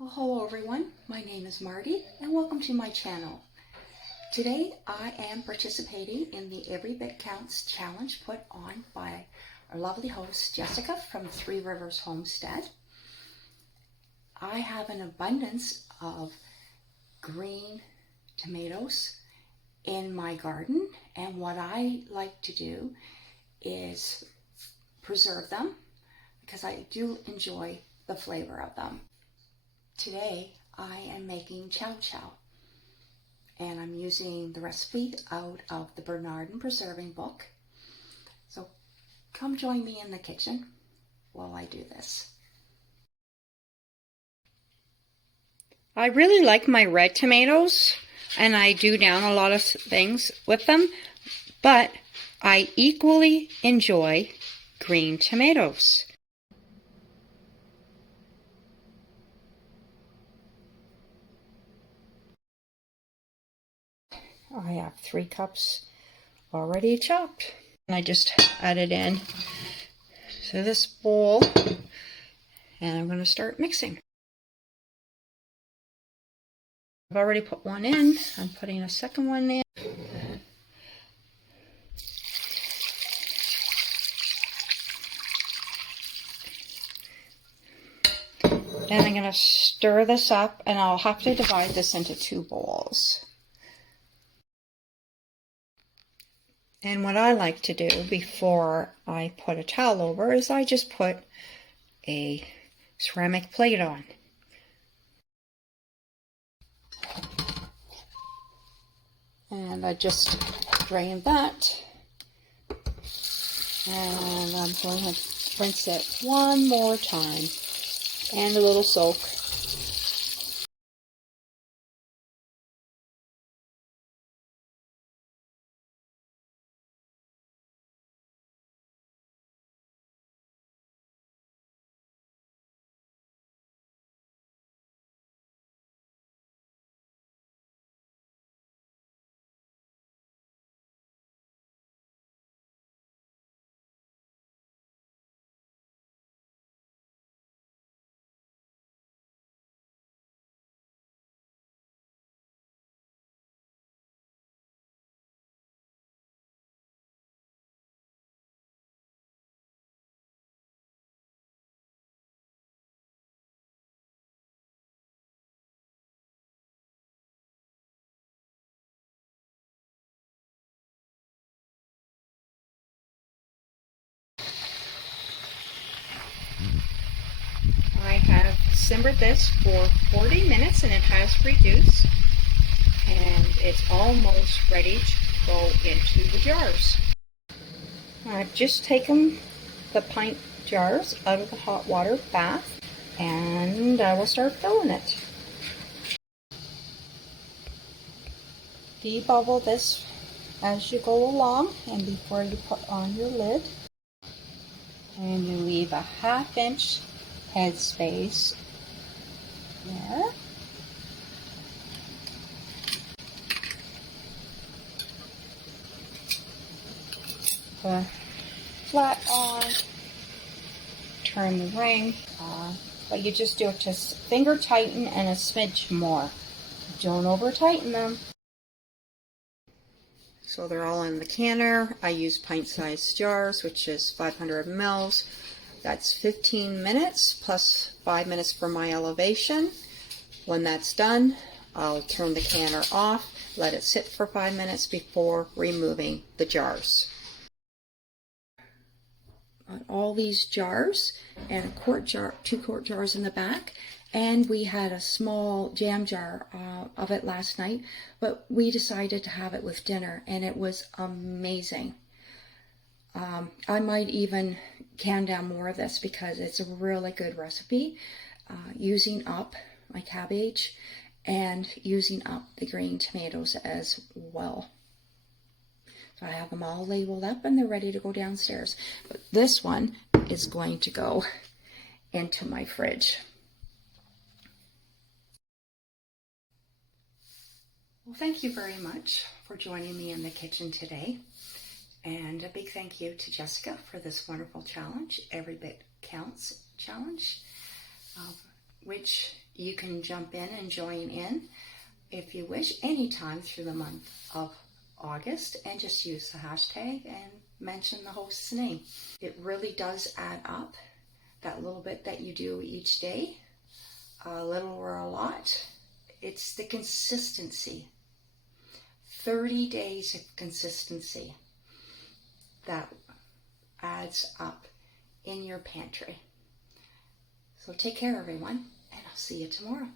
Well, hello everyone, my name is Marty and welcome to my channel. Today I am participating in the Every Bit Counts challenge put on by our lovely host Jessica from Three Rivers Homestead. I have an abundance of green tomatoes in my garden, and what I like to do is preserve them because I do enjoy the flavor of them. Today I am making chow chow, and I'm using the recipe out of the Bernardin Preserving book. So come join me in the kitchen while I do this. I really like my red tomatoes, and I do down a lot of things with them, but I equally enjoy green tomatoes. I have 3 cups already chopped. And I just added in to this bowl, and I'm going to start mixing. I've already put one in. I'm putting a second one in. And I'm going to stir this up, and I'll have to divide this into 2 bowls. And what I like to do before I put a towel over is I just put a ceramic plate on. And I just drain that. And I'm going to rinse it one more time. And a little soak. I have simmered this for 40 minutes and it has reduced, and it's almost ready to go into the jars. I've just taken the pint jars out of the hot water bath, and I will start filling it. Debubble this as you go along and before you put on your lid, and you leave a 1/2 inch headspace there. Put flat on, turn the ring, but you just do it to finger tighten and a smidge more. Don't over tighten them. So they're all in the canner. I use pint-sized jars, which is 500 mils. That's 15 minutes plus 5 minutes for my elevation. When that's done, I'll turn the canner off, let it sit for 5 minutes before removing the jars. All these jars and a quart jar, 2 quart jars in the back, and we had a small jam jar of it last night, but we decided to have it with dinner, and it was amazing. I might even can down more of this because it's a really good recipe, using up my cabbage and using up the green tomatoes as well. So I have them all labeled up and they're ready to go downstairs. But this one is going to go into my fridge. Well, thank you very much for joining me in the kitchen today. And a big thank you to Jessica for this wonderful challenge, Every Bit Counts challenge, which You can jump in and join in if you wish anytime through the month of August, and just use the hashtag and mention the host's name. It really does add up, that little bit that you do each day, a little or a lot. It's the consistency, 30 days of consistency, that adds up in your pantry. So take care, everyone, and I'll see you tomorrow.